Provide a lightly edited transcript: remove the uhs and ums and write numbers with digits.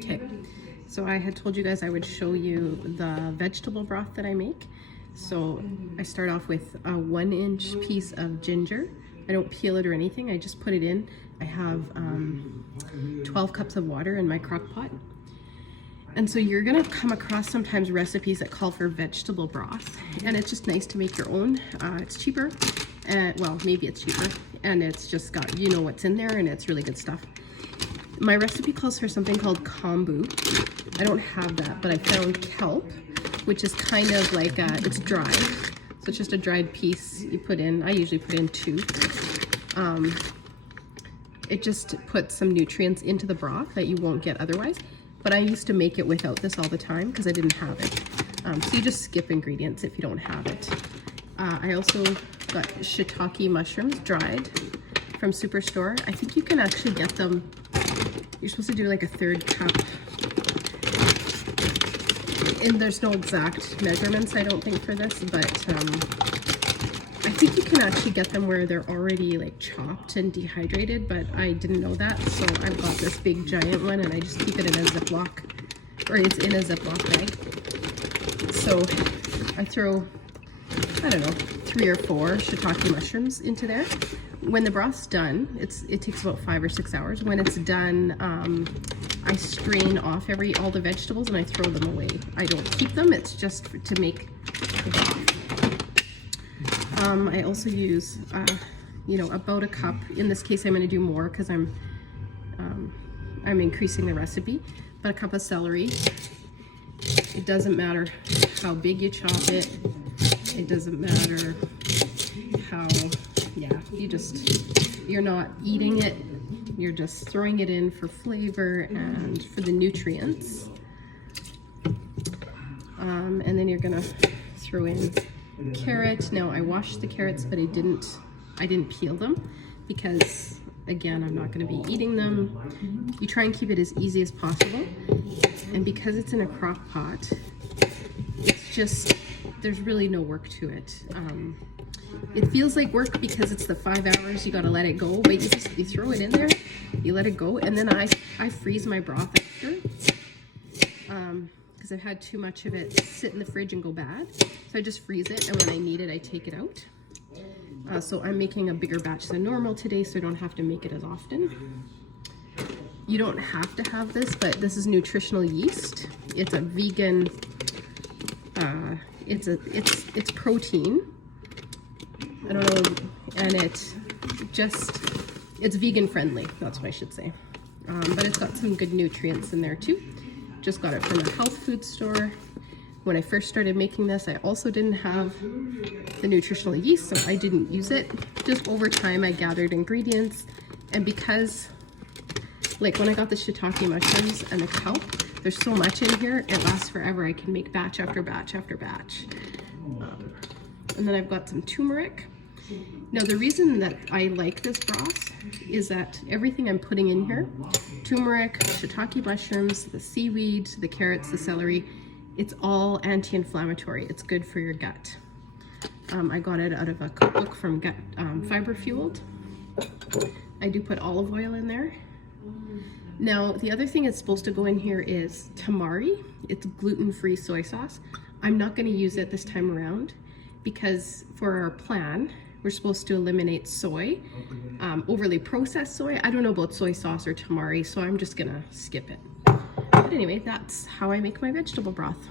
Okay, so I had told you guys I would show you the vegetable broth that I make. So I start off with a 1-inch piece of ginger. I don't peel it or anything, I just put it in. I have 12 cups of water in my crock pot. And so you're gonna come across sometimes recipes that call for vegetable broth, and it's just nice to make your own. It's cheaper, and well, maybe it's cheaper, and it's just got, you know what's in there, and it's really good stuff. My recipe calls for something called kombu. I don't have that, but I found kelp, which is kind of like, it's dried. So it's just a dried piece you put in. I usually put in 2. It just puts some nutrients into the broth that you won't get otherwise. But I used to make it without this all the time because I didn't have it. So you just skip ingredients if you don't have it. I also got shiitake mushrooms dried from Superstore. I think you can actually get them. You're supposed to do like a 1/3 cup. And there's no exact measurements, I don't think, for this, but I think you can actually get them where they're already like chopped and dehydrated, but I didn't know that, so I've got this big giant one and I just keep it in a Ziploc, or it's in a Ziploc bag. So I throw, I don't know, 3 or 4 shiitake mushrooms into there. When the broth's done, it takes about 5 or 6 hours. When it's done, I strain off all the vegetables and I throw them away. I don't keep them, it's just to make the broth. I also use, about a cup. In this case, I'm going to do more because I'm increasing the recipe. But a cup of celery. It doesn't matter how big you chop it. It doesn't matter how, you're not eating it. You're just throwing it in for flavor and for the nutrients. And then you're gonna throw in carrot. Now I washed the carrots, but I didn't peel them because, again, I'm not going to be eating them. You try and keep it as easy as possible, and because it's in a crock pot, it's just, there's really no work to it. It feels like work because it's the 5 hours, you got to let it go, but you throw it in there, you let it go, and then I freeze my broth after. Because I've had too much of it sit in the fridge and go bad. So I just freeze it, and when I need it, I take it out. So I'm making a bigger batch than normal today, so I don't have to make it as often. You don't have to have this, but this is nutritional yeast. It's a vegan, it's protein. I don't know, and it's vegan friendly, that's what I should say. But it's got some good nutrients in there too. Just got it from a health food store. When I first started making this, I also didn't have the nutritional yeast, so I didn't use it. Just over time, I gathered ingredients, and because, like when I got the shiitake mushrooms and the kelp, there's so much in here, it lasts forever. I can make batch after batch after batch. And then I've got some turmeric. Now the reason that I like this broth is that everything I'm putting in here, turmeric, shiitake mushrooms, the seaweed, the carrots, the celery, it's all anti-inflammatory. It's good for your gut. I got it out of a cookbook from Gut Fiber Fueled. I do put olive oil in there. Now the other thing that's supposed to go in here is tamari. It's gluten-free soy sauce. I'm not going to use it this time around because for our plan, we're supposed to eliminate soy, overly processed soy. I don't know about soy sauce or tamari, so I'm just gonna skip it. But anyway, that's how I make my vegetable broth.